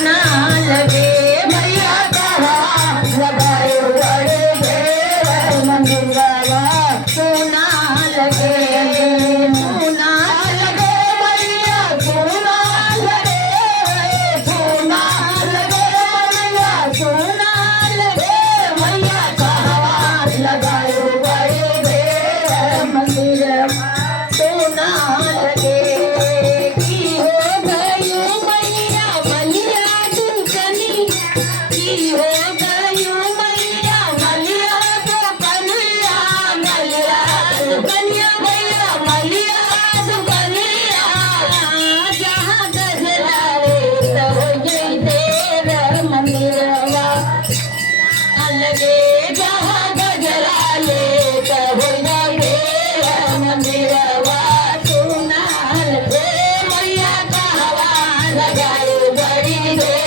सुना लगे मैया कहा लगाए बड़े देव मंदिरवा सुना लगे सुना लगे मैया सुना लगे सुना लगे मैया सुना लगे मैया कहा लगाए बड़े देव मंदिरवा सुना लगे की हो गई मैया मलिया दुकनी की हो गई मैया मलिया दुकनिया मलिया दुकनिया मैया मलिया दुकनिया जहाँ गजरा रे तो हो गई तेरा मंदिरवा अलगे जहाँ गजरा ले तो हो गई तेरा मंदिरवा सुना लगे मैया कहवा लगाए बड़ी दे